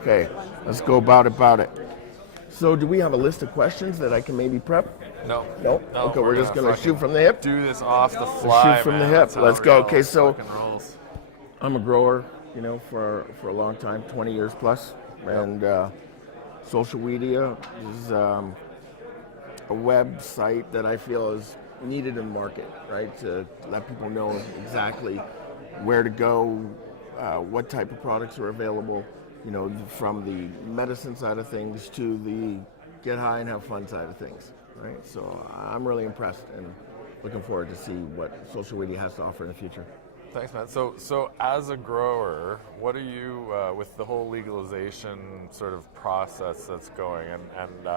Okay, let's go about it. So do we have a list of questions that I can maybe prep? No. No? No, Okay, we're just gonna fucking shoot from the hip? do this off the Let's fly, shoot from the man. hip. That's how Let's go. real Okay, so fucking rolls. I'm a grower, for a long time, 20 years plus. And social media is a website that I feel is needed in the market, right? To let people know exactly where to go, what type of products are available, from the medicine side of things to the get high and have fun side of things, right? So I'm really impressed and looking forward to see what social media has to offer in the future. Thanks, man. So as a grower, what are you with the whole legalization sort of process that's going, and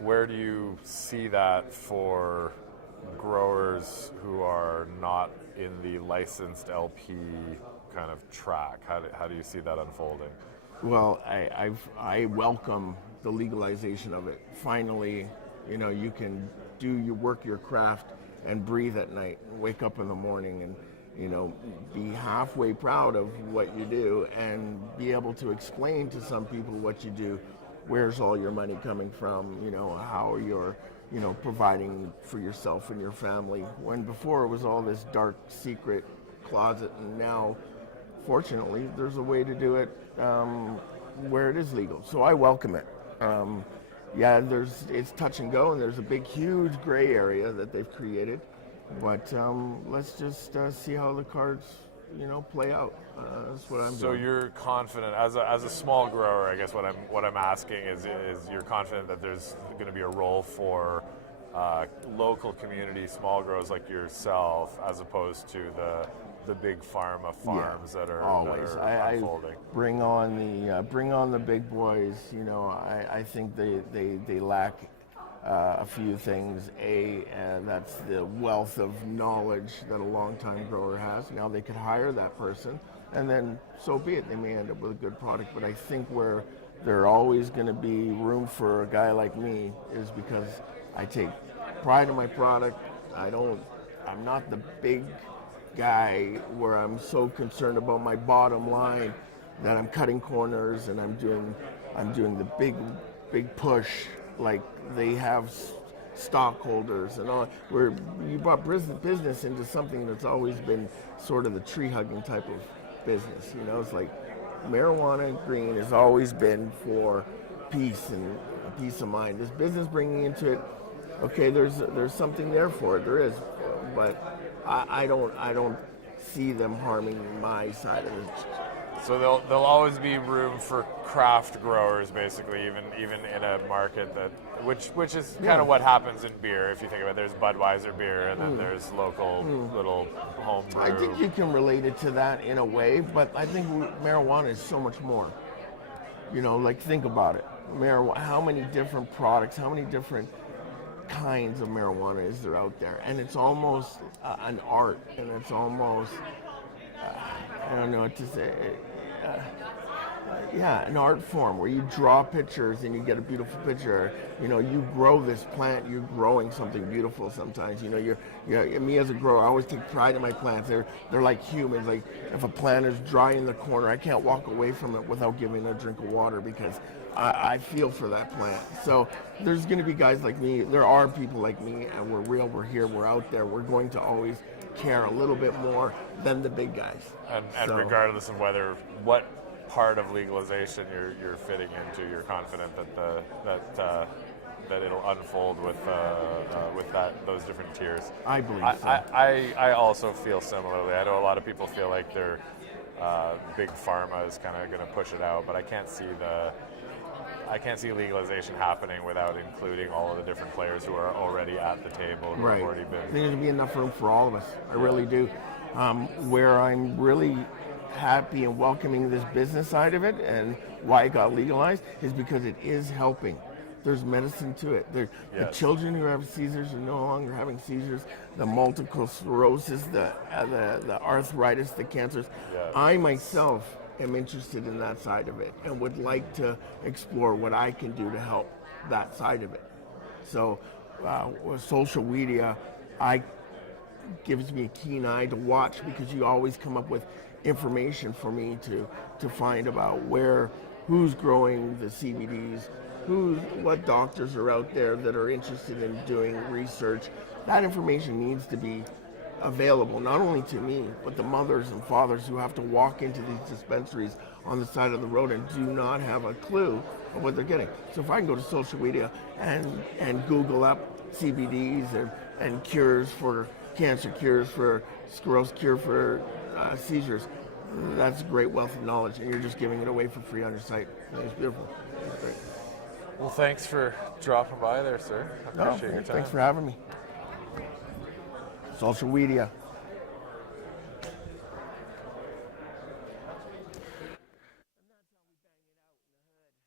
where do you see that for growers who are not in the licensed LP kind of track? How do you see that unfolding? Well, I welcome the legalization of it. Finally, you can do your work, your craft, and breathe at night, and wake up in the morning, and be halfway proud of what you do, and be able to explain to some people what you do. Where's all your money coming from? How you're, providing for yourself and your family. When before it was all this dark secret closet, and now, fortunately, there's a way to do it where it is legal. So I welcome it. It's touch and go, and there's a big, huge gray area that they've created. But let's just see how the cards, play out. That's what I'm doing. So you're confident, as a small grower, I guess what I'm asking is you're confident that there's going to be a role for local community small growers like yourself, as opposed to the big pharma farms that are unfolding. I bring on the big boys. I think they lack a few things. That's the wealth of knowledge that a long-time grower has. Now they could hire that person, and then so be it. They may end up with a good product. But I think where there always going to be room for a guy like me is because I take pride in my product. I'm not the big guy where I'm so concerned about my bottom line that I'm cutting corners and I'm doing the big push like they have stockholders and all, where you brought business into something that's always been sort of the tree hugging type of business. It's like marijuana green has always been for peace and peace of mind. This business bringing into it, okay, there's something there for it. There is, but I don't see them harming my side of it. So there'll always be room for craft growers, basically, even in a market which is kind of what happens in beer. If you think about it, there's Budweiser beer, and then there's local little home brew. I think you can relate it to that in a way, but I think marijuana is so much more. Think about it. Marijuana. How many different products? How many different kinds of marijuana is there out there? And it's almost an art, and it's almost I don't know what to say. An art form where you draw pictures and you get a beautiful picture. You grow this plant. You're growing something beautiful. Sometimes, me as a grower, I always take pride in my plants. They're like humans. Like if a plant is dry in the corner, I can't walk away from it without giving it a drink of water because I feel for that plant. So there's going to be guys like me. There are people like me, and we're real. We're here. We're out there. We're going to always care a little bit more than the big guys. And regardless of what part of legalization you're fitting into, you're confident that it'll unfold with those different tiers. I believe so. I also feel similarly. I know a lot of people feel like they're big pharma is kind of going to push it out, but I can't see legalization happening without including all of the different players who are already at the table, who have already been. I think there's going to be enough room for all of us. I really do. Where I'm really happy and welcoming this business side of it and why it got legalized is because it is helping. There's medicine to it. The children who have seizures are no longer having seizures. The multiple sclerosis, the arthritis, the cancers. Yes. I myself am interested in that side of it and would like to explore what I can do to help that side of it. So with social media, I gives me a keen eye to watch, because you always come up with information for me to find about who's growing the CBDs, what doctors are out there that are interested in doing research. That information needs to be available not only to me, but the mothers and fathers who have to walk into these dispensaries on the side of the road and do not have a clue of what they're getting. So if I can go to social media and Google up CBDs and cures for cancer, cures for sclerosis, cure for seizures, that's a great wealth of knowledge, and you're just giving it away for free on your site. It's beautiful. It's great. Well, thanks for dropping by there, sir. I appreciate your time. Thanks for having me. Social media.